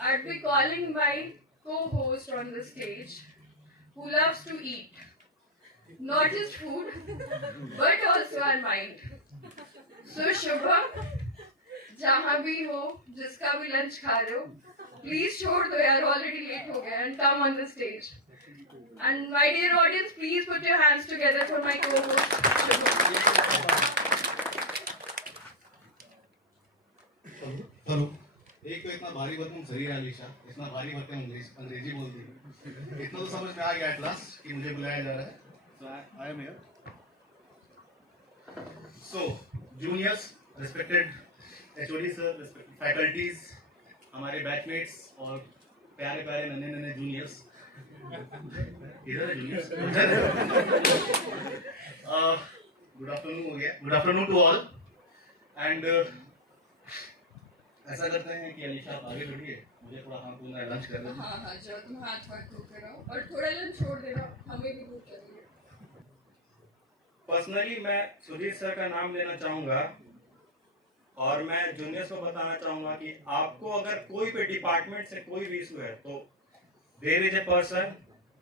I'd be calling my co-host on the stage who loves to eat. Not just food, but also our mind. So Shubham, जहाँ भी हो, जिसका भी lunch खा रहे हो, please छोड़ दो यार, already late हो गया, and come on the stage. And my dear audience, please put your hands together for my co-host Shubham. Hello. एक तो इतना भारी भरकम शरीर है अलीशा, इतना भारी भरकम अंग्रेजी बोलती है। इतना तो समझ में आ गया एट लास्ट कि मुझे बुलाया जा रहा है। So I am here. So juniors, respected HOD sir, respected faculties, हमारे बैचमेट्स और प्यारे प्यारे नन्हे नन्हे जूनियर्स, इधर है जूनियर्स। गुड आफ्टरनून हो गया। Good afternoon to all. And ऐसा करते हैं कि अलीशा आप आगे बढ़िए, मुझे थोड़ा हाथ धोना है, लंच करना है। हाँ, जाओ तुम हाथ धो के रहो और थोड़ा लंच छोड़ देना, हमें भी भूख लगी है। पर्सनली मैं सुधीर सर का नाम लेना चाहूँगा और मैं जूनियर्स को बताना चाहूँगा कि आपको अगर कोई भी डिपार्टमेंट से कोई भी इशू है तो देयर इज ए पर्सन,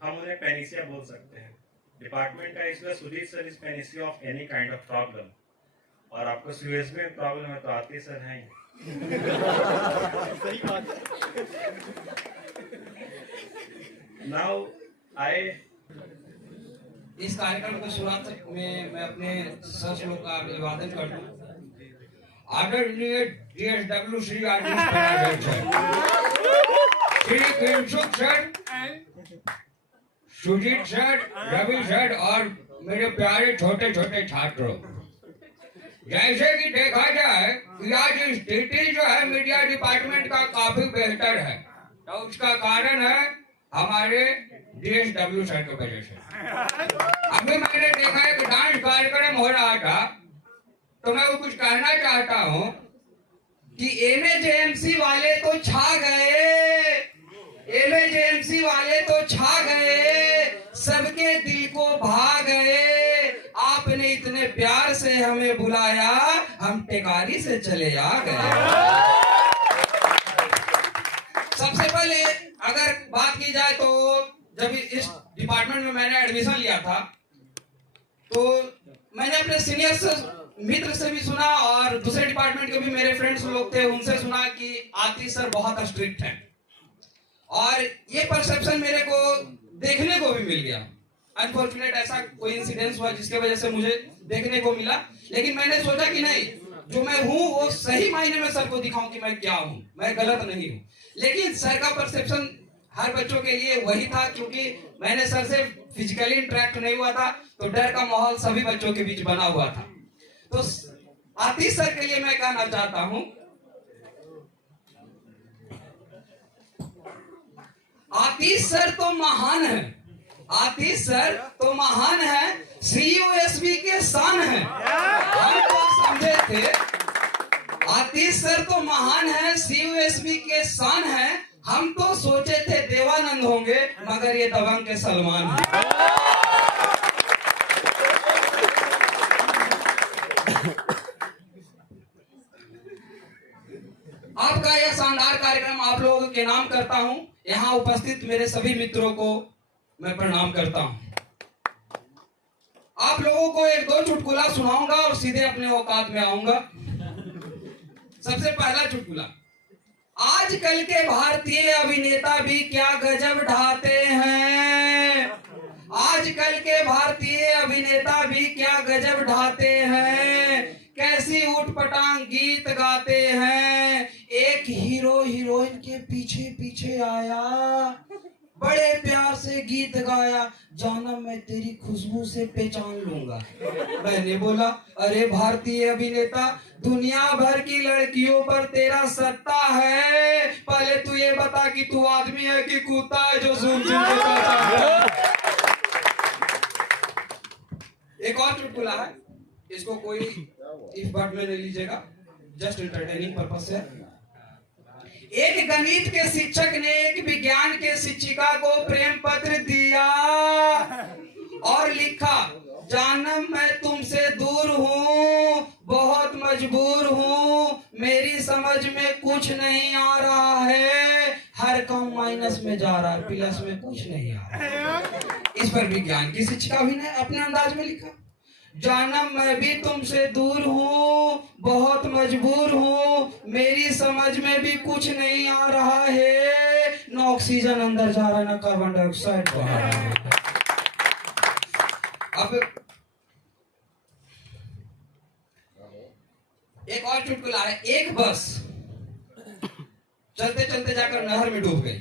हम उन्हें पेनिसिया बोल सकते हैं। डिपार्टमेंट का इशू है, Sudhir sir is panacea of any kind of problem. और आपको सीएस में प्रॉब्लम है तो आरती सर हैं। सही बात है। नाउ आई इस कार्यक्रम की शुरुआत में मैं अपने सर श्लोक का अभिवादन करता हूँ। आदरणीय DSW Shri RDS Shri Kinshuk sir, Sujit sir, Ravi sir और मेरे प्यारे छोटे छोटे छात्रों, जैसे कि देखा जाए कि आज स्थिति जो है मीडिया डिपार्टमेंट का काफी बेहतर है, तो उसका कारण है हमारे DSW सर की वजह से। अभी मैंने देखा है कि डांस कार्यक्रम हो रहा था, तो मैं वो कुछ कहना चाहता हूँ कि MAJMC वाले तो छा गए, MAJMC वाले तो छा गए, सबके दिल को भा गए। आपने इतने प्यार से हमें बुलाया, हम टेकारी से चले आ गए। सबसे पहले अगर बात की जाए तो जब इस डिपार्टमेंट में मैंने एडमिशन लिया था तो मैंने अपने सीनियर मित्र से भी सुना और दूसरे डिपार्टमेंट के भी मेरे फ्रेंड्स लोग थे, उनसे सुना कि आरती सर बहुत स्ट्रिक्ट हैं और ये परसेप्शन मेरे को देखने को भी मिल गया। अनफॉर्चुनेट ऐसा कोई इंसिडेंस हुआ जिसके वजह से मुझे देखने को मिला, लेकिन मैंने सोचा कि नहीं, जो मैं हूँ वो सही मायने में सबको दिखाऊं कि मैं क्या हूँ, मैं गलत नहीं हूँ। लेकिन सर का परसेप्शन हर बच्चों के लिए वही था, क्योंकि मैंने सर से फिजिकली इंटरेक्ट नहीं हुआ था, तो डर का माहौल सभी बच्चों के बीच बना हुआ था। तो आतिश सर के लिए मैं कहना चाहता हूँ, आतिश सर तो महान है, आतिश सर तो महान है, CUSB के शान है। हम तो समझे थे आतिश सर तो महान है, CUSB के शान है, हम तो सोचे थे देवानंद होंगे, मगर ये दबंग के सलमान हैं। आपका यह शानदार कार्यक्रम आप लोगों के नाम करता हूं। यहाँ उपस्थित मेरे सभी मित्रों को मैं प्रणाम करता हूं। आप लोगों को एक दो चुटकुला सुनाऊंगा और सीधे अपने औकात में आऊंगा। सबसे पहला चुटकुला, आजकल के भारतीय अभिनेता भी क्या गजब ढाते हैं, आजकल के भारतीय अभिनेता भी क्या गजब ढाते हैं, कैसी उठपटांग गीत गाते हैं। एक हीरो हीरोइन के पीछे पीछे आया, बड़े प्यार से गीत गाया, जाना मैं तेरी खुशबू से पहचान लूंगा। मैंने बोला, अरे भारतीय अभिनेता, दुनिया भर की लड़कियों पर तेरा सत्ता है, पहले तू ये बता कि तू आदमी है कि कुत्ता है जो सुन सुन के पहचानता है। एक और चुटकुला है, इसको कोई इफ बट में नहीं लीजिएगा, जस्ट एंटरटेनिंग पर्पस से। एक गणित के शिक्षक ने एक विज्ञान के शिक्षिका को प्रेम पत्र दिया और लिखा, जानम मैं तुमसे दूर हूँ, बहुत मजबूर हूँ, मेरी समझ में कुछ नहीं आ रहा है, माइनस में जा रहा है, प्लस में कुछ नहीं आ रहा। इस पर विज्ञान की शिक्षिका भी ने अपने अंदाज में लिखा, जाना मैं भी तुमसे दूर हूँ, बहुत मजबूर हूँ, मेरी समझ में भी कुछ नहीं आ रहा है, न ऑक्सीजन अंदर जा रहा है न कार्बन डाइऑक्साइड बाहर आ रहा है। अब एक और चुटकुला है। एक बस चलते चलते जाकर नहर में डूब गई।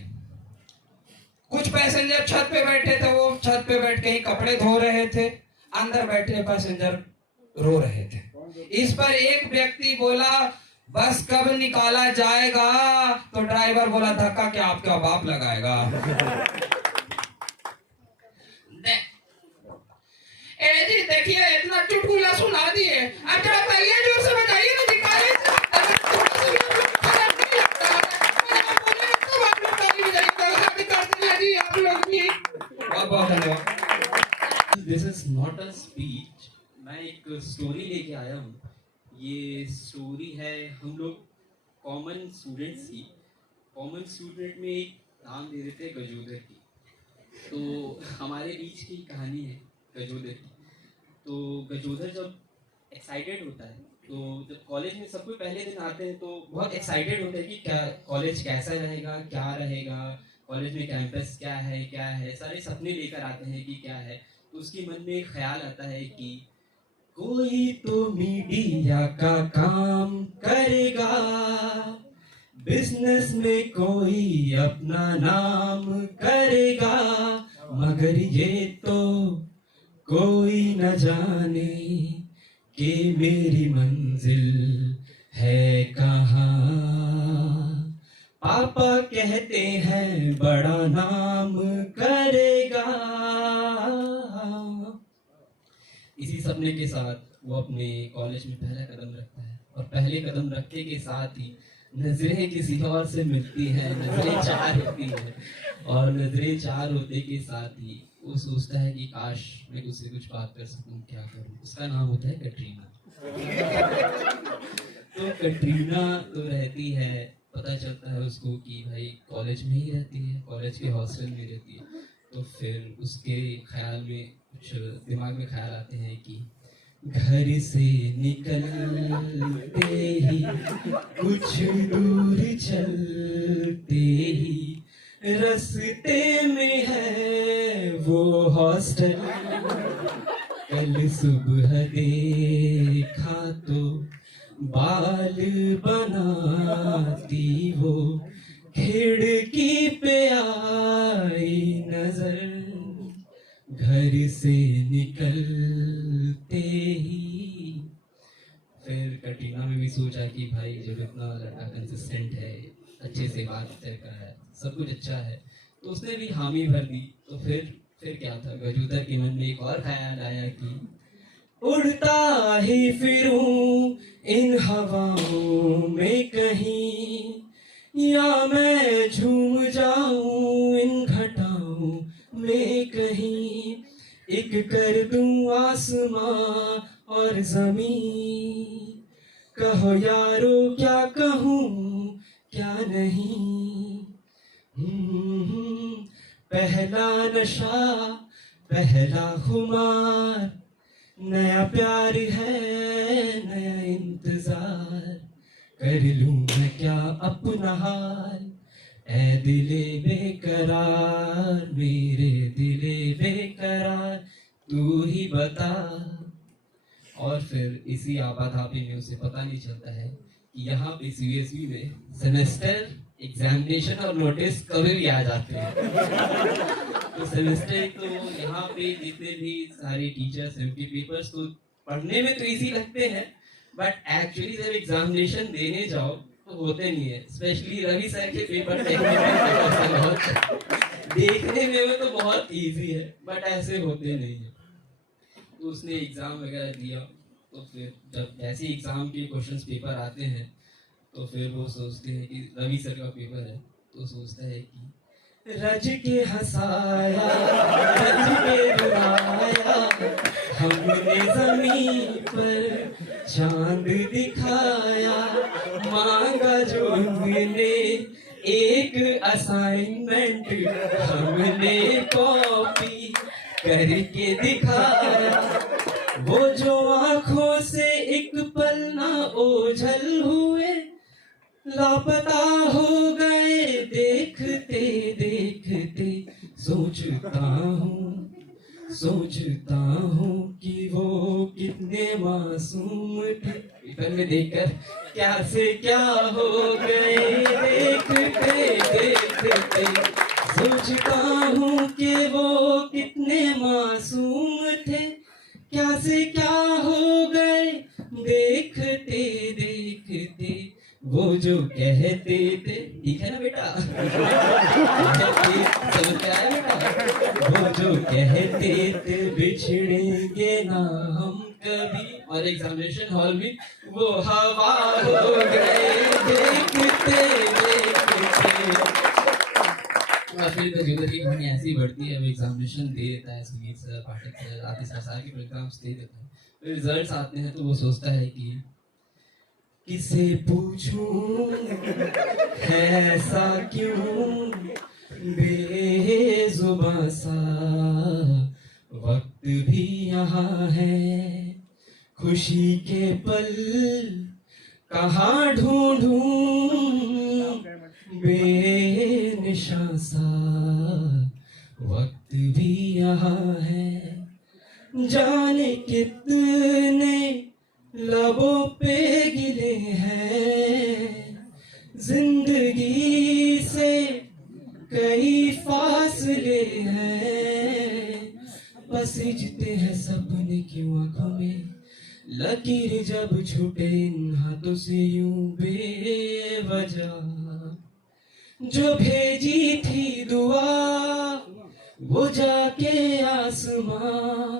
कुछ पैसेंजर छत पे बैठे थे, वो छत पे बैठ के ही कपड़े धो रहे थे, अंदर बैठे पैसेंजर रो रहे थे। इस पर एक व्यक्ति बोला, बस कब निकाला जाएगा? तो ड्राइवर बोला, धक्का क्या आपका बाप लगाएगा। जी देखिए, इतना चुटकुला सुना दिए, अब जरा तालियां जोर से बजाइए ना, निकालिए। अगर थोड़ा सा भी खराब नहीं लगता है, आप बोले तो आप लोग ताली बजाइए, हाथ करते हैं जी आप लोग भी। बहुत बहुत धन्यवाद। This is not a speech, मैं एक स्टोरी लेके आया हूँ। ये स्टोरी है हम लोग कॉमन स्टूडेंट्स की। कॉमन स्टूडेंट में एक नाम दे देते हैं गजोदर की। तो हमारे बीच की कहानी है गजोदर की। तो गजोदर जब एक्साइटेड होता है, तो जब कॉलेज में सब कोई पहले दिन आते हैं तो बहुत एक्साइटेड होते हैं कि क्या कॉलेज कैसा रहेगा, क्या रहेगा, कॉलेज में कैंपस क्या है, सारे सपने लेकर आते हैं कि क्या है। तो उसके मन में एक ख्याल आता है कि कोई तो मीडिया का काम करेगा, बिजनेस में कोई अपना नाम करेगा, मगर ये तो कोई न जाने कि मेरी मंजिल है कहाँ। पापा कहते हैं बड़ा नाम करेगा। इसी सपने के साथ वो अपने कॉलेज में पहला कदम रखता है, और पहले कदम रखने के साथ ही नजरें किसी और से मिलती हैं, नजरें चार होती हैं, और नजरें चार होते के साथ ही वो सोचता है कि काश मैं उससे कुछ बात कर सकूं, क्या करूं। उसका नाम होता है कटरीना। तो कटरीना तो रहती है, पता चलता है उसको कि भाई कॉलेज में ही रहती है, कॉलेज के हॉस्टल में रहती है। तो फिर उसके ख्याल में कुछ दिमाग में ख्याल आते हैं कि घर से निकलते ही कुछ दूर चलते ही रास्ते में है वो हॉस्टल। कल सुबह देखा तो बाल बनाती वो, खिड़की पे आई नजर, घर से निकलते ही। फिर कटरीना में भी सोचा कि भाई जब इतना लड़का कंसिस्टेंट है, अच्छे से बात करता है, सब कुछ अच्छा है, तो उसने भी हामी भर दी। तो फिर क्या था, गजोदर के मन में एक और ख्याल आया कि उड़ता ही फिरूं इन हवाओं में कहीं, या मैं झूम जाऊं इन घटाओं में कहीं, एक कर दूं आसमां और जमीन, कहो यारो क्या कहूं क्या नहीं। पहला नशा पहला खुमार, नया प्यार है नया इंतजार, कर लूं मैं क्या अपना हाल, ऐ दिले बेकरार मेरे दिले बेकरार, तू ही बता। और फिर इसी आपाधापी में उसे पता नहीं चलता है कि यहाँ पे सीएसबी में सेमेस्टर एग्जामिनेशन और नोटिस कभी भी आ जाते हैं। तो सेमेस्टर तो यहाँ पे जितने भी सारे टीचर्स हैं उनके पेपर्स तो पढ़ने में तो इजी लगते हैं, बट एक्चुअली जब एग्जामिनेशन देने जाओ तो होते नहीं है। स्पेशली रवि सर के पेपर देखने में वो तो बहुत इजी है, बट ऐसे होते नहीं है। तो उसने एग्जाम वगैरह दिया, तो फिर जब ऐसे एग्जाम के क्वेश्चंस पेपर आते हैं तो फिर वो सोचते हैं कि रवि सर का पेपर है, तो सोचता है कि रज के हंसाया रज के रुलाया, हमने जमीन पर चांद दिखाया, मांगा जो हमने एक असाइनमेंट हमने कॉपी करके दिखाया, वो जो आंखों से एक पल ना ओझल हुए, लापता हो गए देखते देखते। सोचता हूँ कि वो कितने मासूम थे, रिटर्न में देखकर क्या से क्या हो गए देखते देखते। सोचता हूँ कि वो कितने मासूम थे, क्या से क्या हो गए देखते देखते। वो जो कहते थे, ठीक है ना बेटा? समझ में आया बेटा? वो जो कहते थे बिछड़ेंगे ना हम कभी, और एग्जामिनेशन हॉल में वो हवा हो गए देखते देखते। और फिर तजुर्बे की कहानी ऐसी बढ़ती है, वो एग्जामिनेशन दे देता है, सुनील सर, पाठक सर, आदि सर सारे के प्रोग्राम्स दे देता है, फिर रिजल्ट्स आते हैं तो वो सोचता है कि किसे पूछूं ऐसा क्यों, बेजुबां सा वक्त भी यहाँ है, खुशी के पल कहाँ ढूंढूं, बेनिशां सा वक्त भी यहाँ है। जाने कितने लबों पे गिले हैं, जिंदगी से कई फासले हैं, पसीजते हैं सपने क्यों आंखों में, लकीर जब छूटे इन हाथों से यूं बेवजह। जो भेजी थी दुआ वो जाके आसमां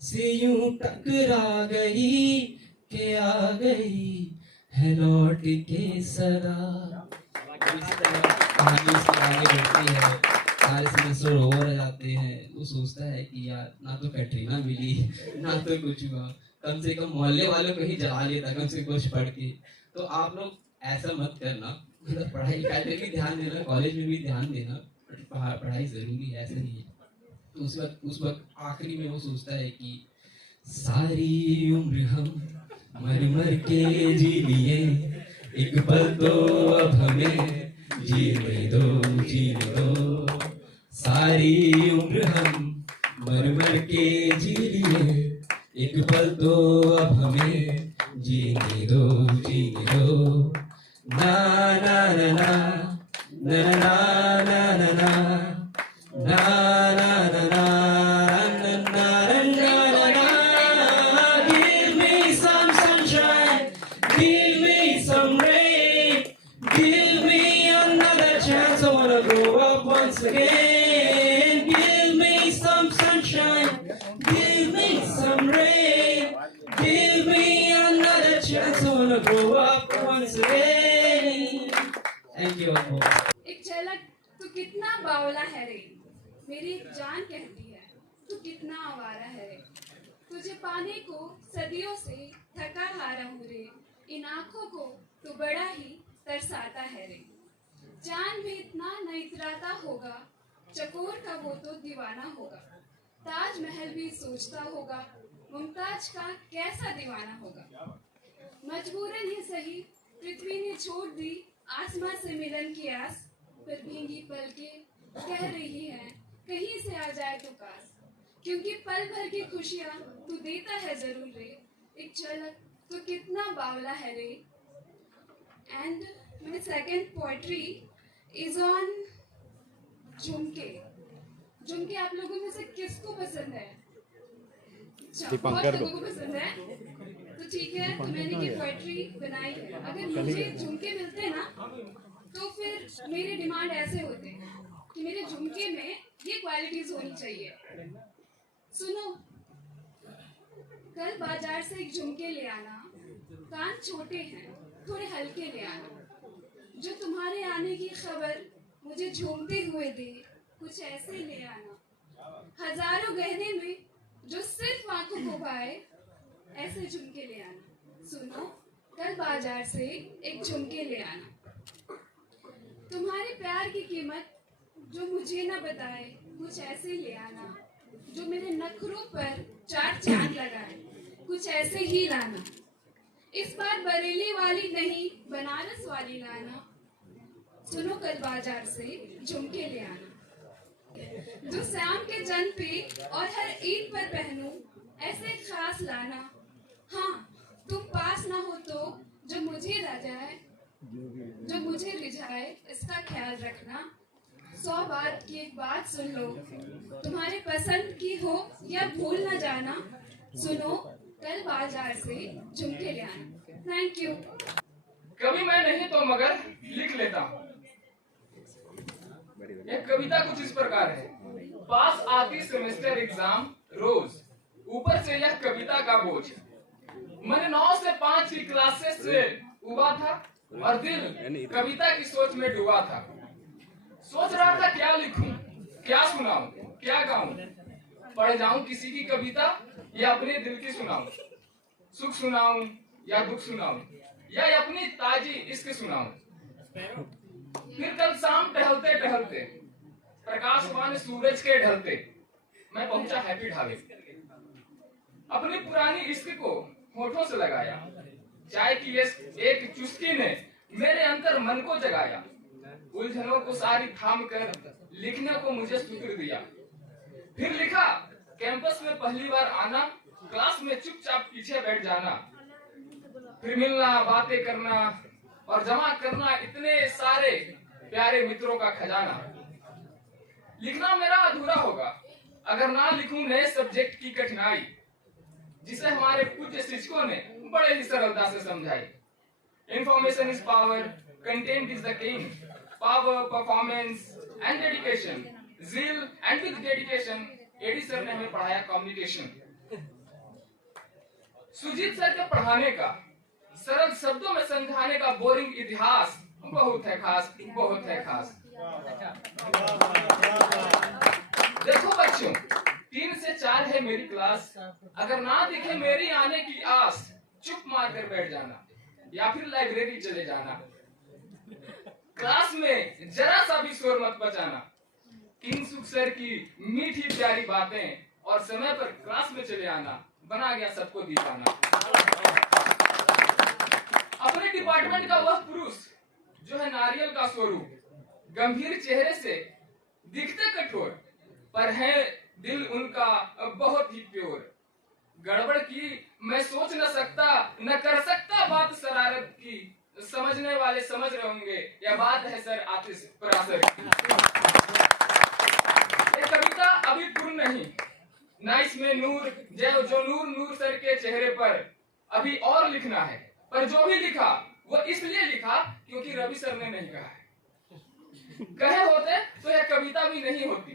से यूं टकरा गई के आ गई है लौट के सदा। इसी तरह कहानी उसकी आगे बढ़ती है, सारे सेमेस्टर ओवर जाते हैं, वो सोचता है कि यार ना तो कैटरीना मिली ना तो कुछ हुआ, कम से कम मोहल्ले वालों को ही जला लेता कम से कुछ पढ़ के। तो आप लोग ऐसा मत करना, मतलब पढ़ाई लिखाई में भी ध्यान देना, कॉलेज में भी ध्यान देना, पढ़ाई जरूरी है, ऐसा नहीं है। तो उस वक्त आखिरी में वो सोचता है कि सारी उम्र हम मर मर के जी लिए, एक पल तो अब हमें जीने दो। सारी उम्र हम मर मर के जी लिए, एक पल तो अब हमें जीने दो। ना ना ना ना ना ना ना ना ना na na na na na na na na. Give me some sunshine, give me some rain, give me another chance. I wanna grow up once again. Give me some sunshine, give me some rain, give me another chance. I wanna grow up once again. Thank you all. एक झलक तू कितना बावला है रे, मेरी जान कहती है तू कितना आवारा है रे, तुझे पाने को सदियों से थका हारा हूँ रे, इन आँखों को तू बड़ा ही तरसाता है रे। जान भी इतना न इतराता होगा, चकोर का वो तो दीवाना होगा, ताजमहल भी सोचता होगा, मुमताज का कैसा दीवाना होगा। मजबूरन ही सही पृथ्वी ने छोड़ दी आसमां से मिलन की आस, फिर भींगी पलकें कह रही हैं कहीं से आ जाए तो काश, क्योंकि पल भर की खुशियाँ तू देता है जरूर रे, एक झलक तो कितना बावला है रे। And my second poetry is on झुमके। झुमके आप लोगों में से किसको पसंद है? बहुत लोगों को पसंद है, तो ठीक है, तो मैंने ये पोएट्री बनाई है। अगर मुझे झुमके मिलते ना तो फिर मेरे डिमांड ऐसे होते कि मेरे झुमके में ये क्वालिटीज होनी चाहिए। सुनो, कल बाजार से एक झुमके ले आना, कान छोटे हैं थोड़े हल्के ले आना, जो तुम्हारे आने की खबर मुझे झूमते हुए दे, कुछ ऐसे ले आना। हजारों गहने में जो सिर्फ आंखों को पाए, ऐसे झुमके ले आना। सुनो, कल बाजार से एक झुमके ले आना। तुम्हारे प्यार की कीमत जो मुझे न बताए, कुछ ऐसे ले आना। जो मेरे नखरों पर 4 चांद लगाए, कुछ ऐसे ही लाना। इस बार बरेली वाली नहीं, बनारस वाली लाना। सुनो कल बाजार से झुमके ले आना। जो श्याम के जन्म पे और हर ईद पर पहनूं, ऐसे खास लाना। हाँ, तुम पास ना हो तो जो मुझे रिझाए, इसका ख्याल रखना। 100 बात की एक बात सुन लो, तुम्हारे पसंद की हो या भूल न जाना। सुनो कल बाजार से झुमके ले आना। Thank you. कभी मैं नहीं तो मगर लिख लेता हूँ। यह कविता कुछ इस प्रकार है। पास आती सेमेस्टर एग्जाम रोज, ऊपर से यह कविता का बोझ। मैंने 9 से 5 की क्लासेस से उबा था और दिल कविता की सोच में डूबा था। सोच रहा था क्या लिखूं, क्या सुनाऊं, क्या गाऊं, पढ़ जाऊं किसी की कविता या अपने दिल की सुनाऊं, सुख सुनाऊं या दुख सुनाऊं या अपनी ताजी इश्क सुनाऊं। फिर कल शाम टहलते टहलते प्रकाशवान सूरज के ढलते मैं पहुंचा हैप्पी ढाबे। अपनी पुरानी इश्क को होठों से लगाया। चाय की एक चुस्की ने मेरे अंतर मन को जगाया। उलझनों को सारी थाम कर लिखने को मुझे शुक्र दिया। फिर लिखा कैंपस में पहली बार आना, क्लास में चुपचाप पीछे बैठ जाना, फिर मिलना, बातें करना और जमा करना इतने सारे प्यारे मित्रों का खजाना। लिखना मेरा अधूरा होगा अगर ना लिखूं नए सब्जेक्ट की कठिनाई, जिसे हमारे पूज्य शिक्षकों ने बड़े ही सरलता से समझाई। Information is power, content is the king, power, performance and dedication, zeal and with dedication. AD sir ने हमें पढ़ाया कम्युनिकेशन। सुजीत सर के पढ़ाने का, सरल शब्दों में समझाने का बोरिंग इतिहास बहुत है खास, बहुत है खास। देखो बच्चों, 3 से 4 है मेरी क्लास। अगर ना दिखे मेरी आने की आस, चुप मार कर बैठ जाना या फिर लाइब्रेरी चले जाना। क्लास में जरा सा भी शोर मत बचाना। किंग सर की मीठी प्यारी बातें और समय पर क्लास में चले आना बना गया सबको दीवाना। अपने डिपार्टमेंट का वह पुरुष जो है नारियल का स्वरूप, गंभीर चेहरे से दिखते कठोर, पर है दिल उनका बहुत ही प्योर। गड़बड़ की मैं सोच न सकता, न कर सकता बात शरारत की। समझने वाले समझ रहे होंगे, यह बात है सर आतिश परासर की। ये कविता अभी पूर्ण नहीं, ना इसमें नूर जो नूर सर के चेहरे पर अभी और लिखना है। पर जो भी लिखा वो इसलिए लिखा क्योंकि रवि सर ने नहीं कहा है। कहे होते तो यह कविता भी नहीं होती,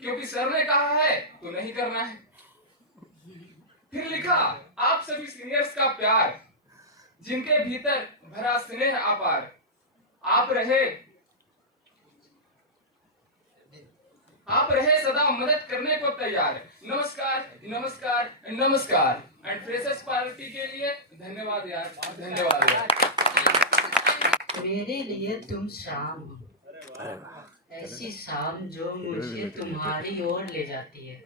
क्योंकि सर ने कहा है तो नहीं करना है। फिर लिखा आप सभी सीनियर्स का प्यार, जिनके भीतर भरा स्नेह अपार। आप रहे सदा मदद करने को तैयार। नमस्कार नमस्कार नमस्कार। एंड फ्रेशर्स पार्टी के लिए धन्यवाद यार, धन्यवाद यार। मेरे लिए तुम शाम हो, ऐसी शाम जो मुझे तुम्हारी ओर ले जाती है।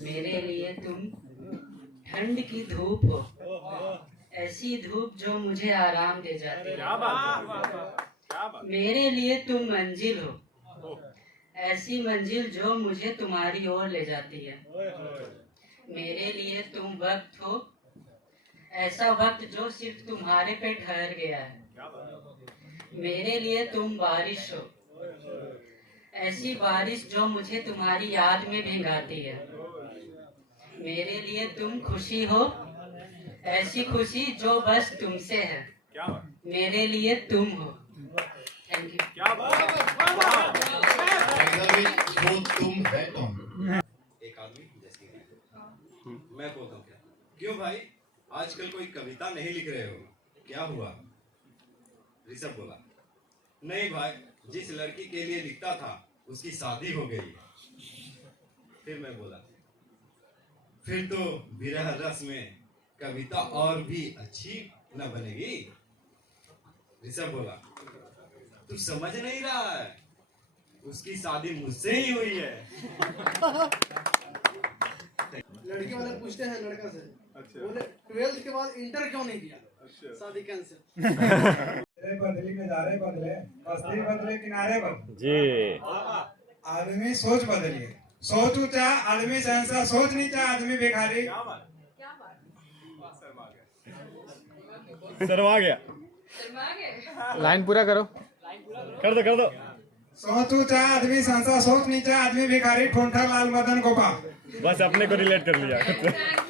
मेरे लिए तुम ठंड की धूप हो, ऐसी धूप जो मुझे आराम दे जाती है। मेरे लिए तुम मंजिल हो, ऐसी मंजिल जो मुझे तुम्हारी ओर ले जाती है। मेरे लिए तुम वक्त हो, ऐसा वक्त जो सिर्फ तुम्हारे पे ठहर गया है। मेरे लिए तुम बारिश हो, ऐसी बारिश जो मुझे तुम्हारी याद में भिगाती है। मेरे लिए तुम खुशी हो, ऐसी खुशी जो बस तुमसे है। मेरे लिए तुम हो। Thank you. वो तुम है कौन? एक आदमी जैसे मैं बोलता हूँ क्या? क्यों भाई आजकल कोई कविता नहीं लिख रहे हो? क्या हुआ? ऋषभ बोला, नहीं भाई, जिस लड़की के लिए लिखता था उसकी शादी हो गई। फिर मैं बोला, फिर तो विरह रस में कविता और भी अच्छी न बनेगी। ऋषभ बोला, तू समझ नहीं रहा है, उसकी शादी मुझसे ही हुई है। लड़की वाले पूछते हैं लड़का से, बोले 12th के बाद इंटर क्यों नहीं किया? शादी कैंसिल। बदली नजारे बदले, बस्ती बदले, किनारे बदले। जी। आदमी सोच बदलिए, सोच ऊंचा आदमी सहसा, सोच नीचा आदमी भिखारी। शर्मा गया। लाइन पूरा करो। कर दो। सोच ऊंचा आदमी सहसा, सोच नीचा आदमी भिखारी। ठोंठा लाल मदन गोपाल। बस अपने को रिलेट कर लिया। Thank